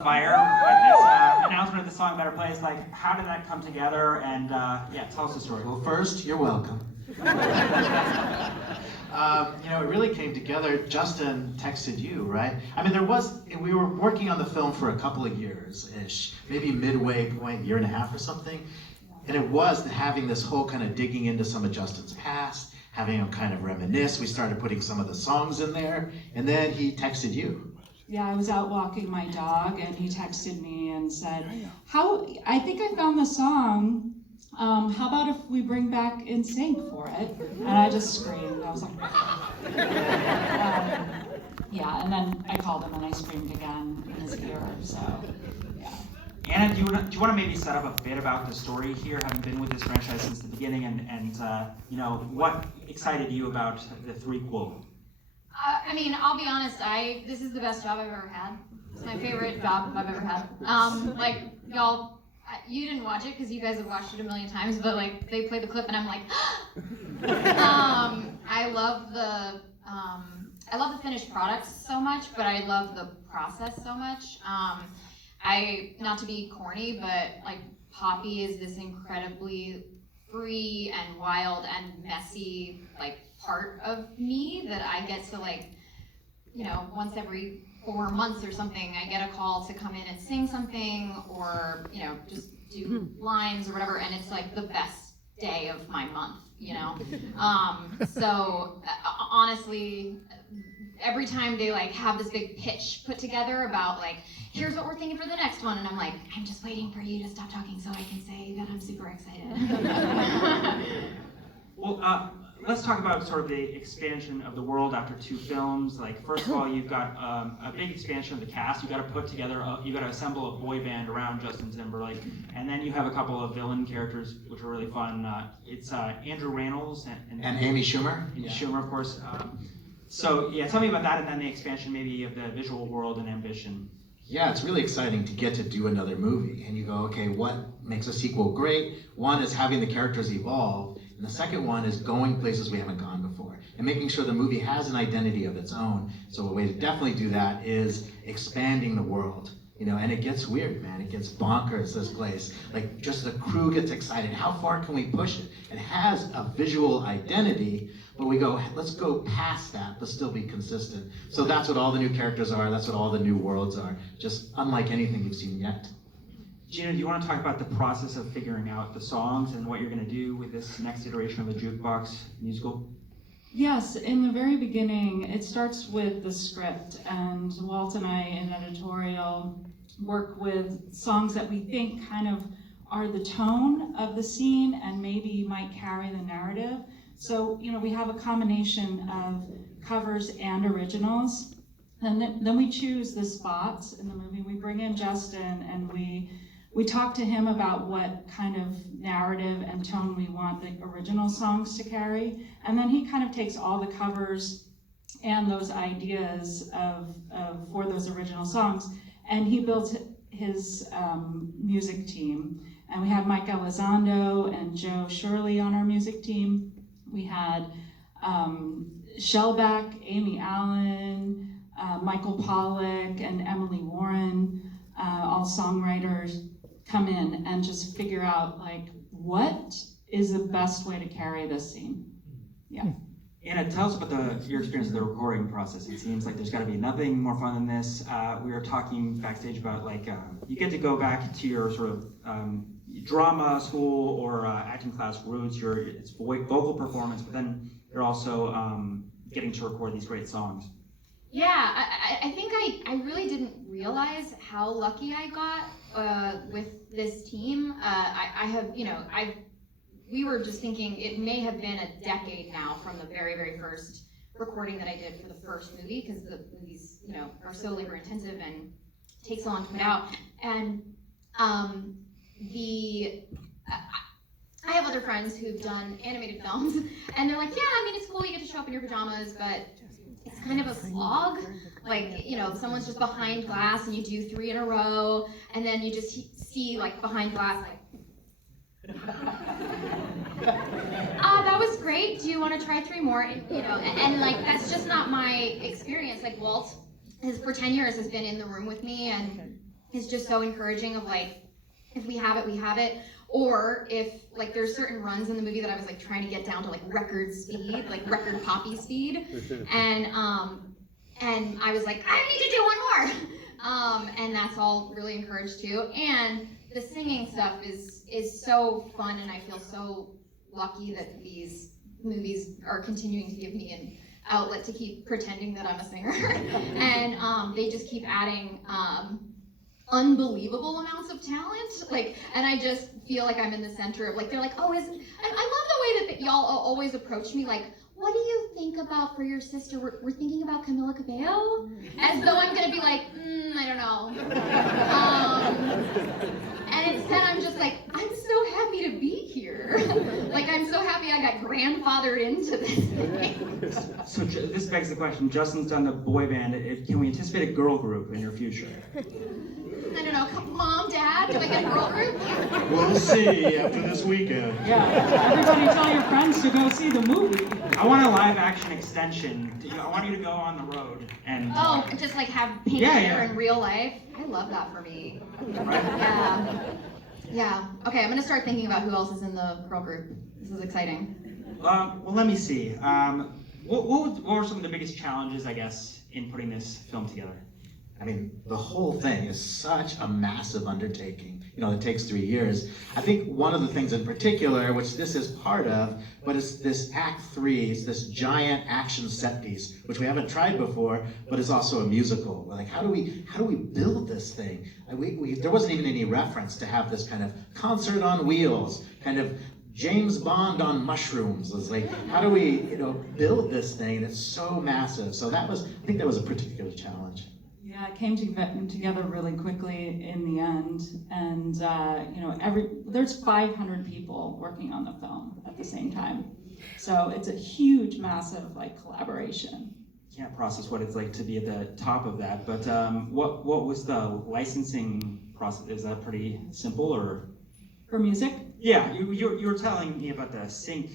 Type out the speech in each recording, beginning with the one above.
Fire, this announcement of the song Better Place, like, how did that come together? And yeah, tell us the story. Well, first, you're welcome. It really came together. Justin texted you, right? I mean, we were working on the film for a couple of years-ish, maybe midway point, year and a half or something. And it was having this whole kind of digging into some of Justin's past, having him kind of reminisce. We started putting some of the songs in there, and then he texted you. Yeah, I was out walking my dog and he texted me and said, I think I found the song. How about if we bring back In Sync for it? And I just screamed. I was like, yeah, and then I called him and I screamed again in his ear, so, yeah. Anna, do you want to maybe set up a bit about the story here, having been with this franchise since the beginning, and what excited you about the threequel? I mean, I'll be honest, this is the best job I've ever had. It's my favorite job I've ever had. Like, y'all, you didn't watch it because you guys have watched it a million times, but like, they played the clip and I'm like, I love the finished product so much, but I love the process so much. Not to be corny, but like, Poppy is this incredibly free and wild and messy, like, part of me that I get to, like, once every 4 months or something, I get a call to come in and sing something or, just do lines or whatever, and it's like the best day of my month, So honestly, every time they like have this big pitch put together about like, here's what we're thinking for the next one, and I'm like, I'm just waiting for you to stop talking so I can say that I'm super excited. Well, let's talk about sort of the expansion of the world after 2 films. Like, first of all, you've got a big expansion of the cast. You got to put together, you got to assemble a boy band around Justin Timberlake, and then you have a couple of villain characters which are really fun. It's Andrew Rannells and Amy Schumer. Amy Schumer, of course. So yeah, tell me about that, and then the expansion maybe of the visual world and ambition. Yeah, it's really exciting to get to do another movie. And you go, okay, what makes a sequel great? One is having the characters evolve, and the second one is going places we haven't gone before, and making sure the movie has an identity of its own. So a way to definitely do that is expanding the world. And it gets weird, man. It gets bonkers, this place. Like, just the crew gets excited. How far can we push it? It has a visual identity, but we go, let's go past that, but still be consistent. So that's what all the new characters are. That's what all the new worlds are. Just unlike anything you've seen yet. Gina, do you want to talk about the process of figuring out the songs and what you're going to do with this next iteration of the Jukebox musical? Yes, in the very beginning, it starts with the script, and Walt and I in editorial work with songs that we think kind of are the tone of the scene and maybe might carry the narrative. So, we have a combination of covers and originals, and then we choose the spots in the movie. We bring in Justin and we talk to him about what kind of narrative and tone we want the original songs to carry, and then he kind of takes all the covers and those ideas for those original songs, and he builds his music team. And we have Mike Elizondo and Joe Shirley on our music team. We had Shellback, Amy Allen, Michael Pollack, and Emily Warren, all songwriters, come in and just figure out, like, what is the best way to carry this scene? Yeah. Anna, tell us about your experience of the recording process. It seems like there's got to be nothing more fun than this. We were talking backstage about, like, you get to go back to your sort of drama school or acting class roots. It's vocal performance, but then you're also getting to record these great songs. Yeah, I think I really didn't realize how lucky I got with this team. We were just thinking it may have been a decade now from the very, very first recording that I did for the first movie, because the movies, are so labor intensive and take so long to put out. And I have other friends who've done animated films, and they're like, yeah, I mean, it's cool, you get to show up in your pajamas, but it's kind of a slog. Like, someone's just behind glass and you do 3 in a row, and then you just see, like, behind glass, like, that was great. Do you want to try 3 more? And like, that's just not my experience. Like, Walt for 10 years has been in the room with me, and is just so encouraging of like, if we have it, we have it. Or if like there's certain runs in the movie that I was like trying to get down to like record speed, like record poppy speed. And I was like, I need to do one more. And that's all really encouraged too. And the singing stuff is so fun, and I feel so lucky that these movies are continuing to give me an outlet to keep pretending that I'm a singer. And they just keep adding unbelievable amounts of talent, like, and I just feel like I'm in the center of like, they're like, oh, and I love the way that y'all always approach me, like, what do you think about for your sister? We're thinking about Camila Cabello, as though I'm gonna be like, I don't know. And instead I'm just like, I'm so happy to be here. Like, I'm so happy I got grandfathered into this thing. So this begs the question, Justin's done the boy band, can we anticipate a girl group in your future? I don't know, Mom, Dad, do I get a girl group? We'll see after this weekend. Yeah, everybody tell your friends to go see the movie. I want a live action extension. I want you to go on the road and... Oh, just like have paint hair in real life? I love that for me. Right? Yeah. Okay, I'm gonna start thinking about who else is in the girl group. This is exciting. Well, let me see. What were some of the biggest challenges, I guess, in putting this film together? I mean, the whole thing is such a massive undertaking. You know, it takes 3 years. I think one of the things in particular, which this is part of, but it's this Act 3, it's this giant action set piece, which we haven't tried before, but it's also a musical. Like, how do we build this thing? There wasn't even any reference to have this kind of concert on wheels, kind of James Bond on mushrooms. It was like, how do we, build this thing? And it's so massive. So I think that was a particular challenge. Yeah, it came together really quickly in the end, and there's 500 people working on the film at the same time, so it's a huge, massive collaboration. Can't process what it's like to be at the top of that, but what was the licensing process? Is that pretty simple, or? For music? Yeah, you were telling me about the sync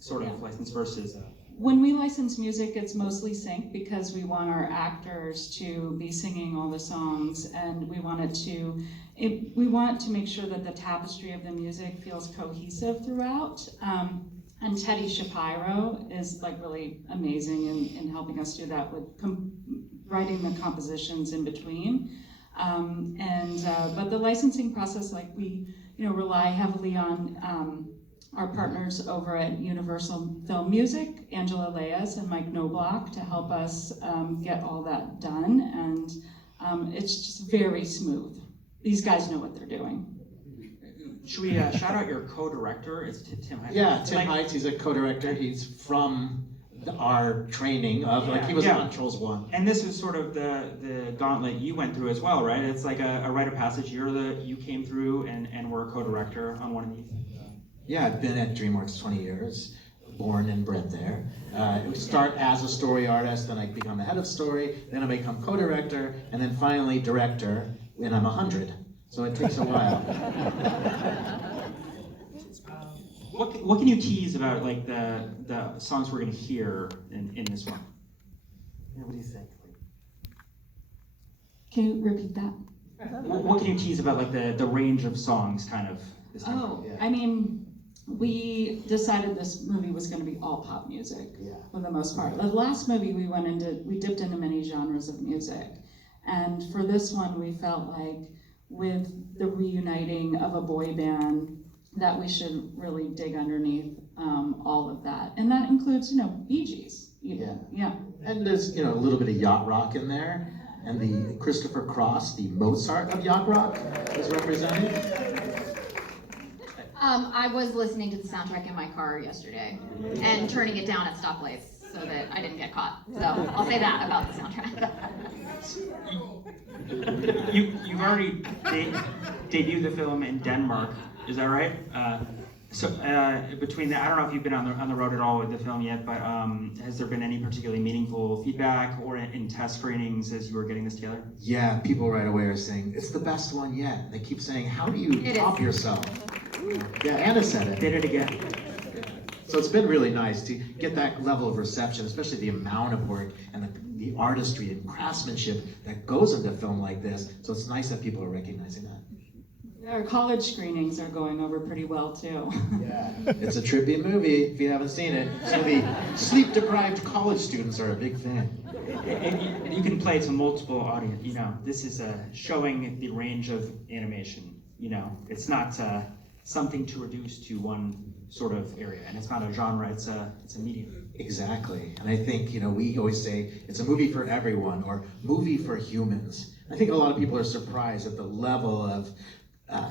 sort of license versus. When we license music, it's mostly sync because we want our actors to be singing all the songs, and we want to make sure that the tapestry of the music feels cohesive throughout. And Teddy Shapiro is really amazing in helping us do that with writing the compositions in between. But the licensing process, we rely heavily on our partners over at Universal Film Music, Angela Leas and Mike Knobloch, to help us get all that done, and it's just very smooth. These guys know what they're doing. Should we shout out your co-director? It's Tim Heights. Yeah, Tim Heights, he's a co-director. He's from our training of, he was on Trolls 1. And this is sort of the gauntlet you went through as well, right? It's like a rite of passage. You came through and were a co-director on one of these. Yeah, I've been at DreamWorks 20 years, born and bred there. I start as a story artist, then I become the head of story, then I become co-director, and then finally director, and I'm 100. So it takes a while. What can you tease about the songs we're going to hear in this one? What do you think? Can you repeat that? What can you tease about the range of songs kind of? This time? Oh, yeah. I mean, we decided this movie was going to be all pop music for the most part. The last movie we dipped into many genres of music, and for this one we felt like with the reuniting of a boy band that we should really dig underneath all of that, and that includes Bee Gees even. Yeah. And there's a little bit of yacht rock in there, and the Christopher Cross, the Mozart of yacht rock, is represented. I was listening to the soundtrack in my car yesterday and turning it down at stoplights so that I didn't get caught. So I'll say that about the soundtrack. You've already debuted the film in Denmark, is that right? Between I don't know if you've been on the road at all with the film yet, but has there been any particularly meaningful feedback or in test screenings as you were getting this together? Yeah, people right away are saying, it's the best one yet. They keep saying, how do you top yourself? Yeah, Anna said it. Did it again. So it's been really nice to get that level of reception, especially the amount of work and the artistry and craftsmanship that goes into film like this. So it's nice that people are recognizing that. Our college screenings are going over pretty well too. Yeah, it's a trippy movie if you haven't seen it. So the sleep-deprived college students are a big fan. And you can play to multiple audience, you know, this is showing the range of animation, you know, it's not something to reduce to one sort of area, and it's not a genre, it's a medium. Exactly, and I think, you know, we always say it's a movie for everyone, or movie for humans. I think a lot of people are surprised at the level of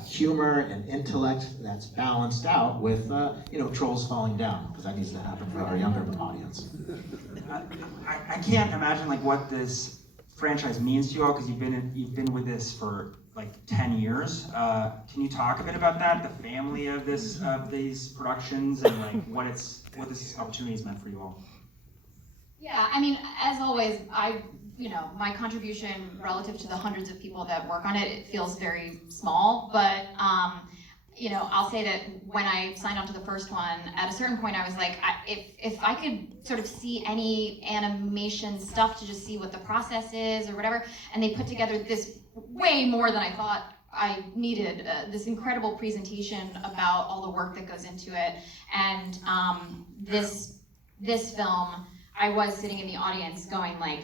humor and intellect that's balanced out with, you know, trolls falling down, because that needs to happen for our younger audience. I can't imagine like what this franchise means to you all, because you've been with this for like 10 years. Can you talk a bit about that, the family of these productions, and like what this opportunity has meant for you all? Yeah, I mean, as always, my contribution relative to the hundreds of people that work on it, it feels very small, but I'll say that when I signed on to the first one, at a certain point I was like, if I could sort of see any animation stuff to just see what the process is or whatever, and they put together this way more than I thought I needed, this incredible presentation about all the work that goes into it, and this film, I was sitting in the audience going like,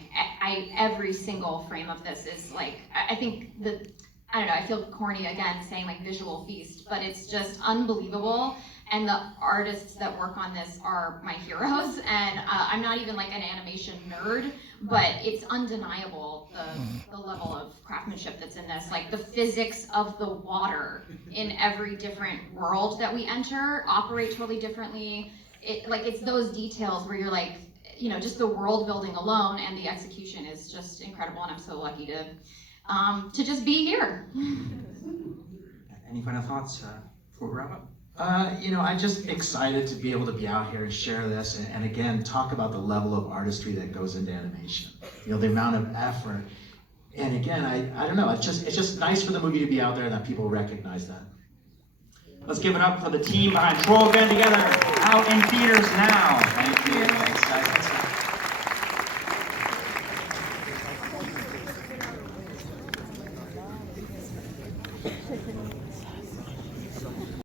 every single frame of this is like, I think that, I don't know, I feel corny again saying like visual feast, but it's just unbelievable. And the artists that work on this are my heroes. And I'm not even like an animation nerd, but it's undeniable the level of craftsmanship that's in this. Like the physics of the water in every different world that we enter operate totally differently. It's those details where you're like, you know, just the world building alone, and the execution is just incredible, and I'm so lucky to just be here. Any final thoughts before we wrap up? I'm just excited to be able to be out here and share this, and again, talk about the level of artistry that goes into animation. You know, the amount of effort. And again, I don't know, it's just nice for the movie to be out there and that people recognize that. Let's give it up for the team behind Trolls Band Together, out in theaters now. Thank you. Thanks, guys.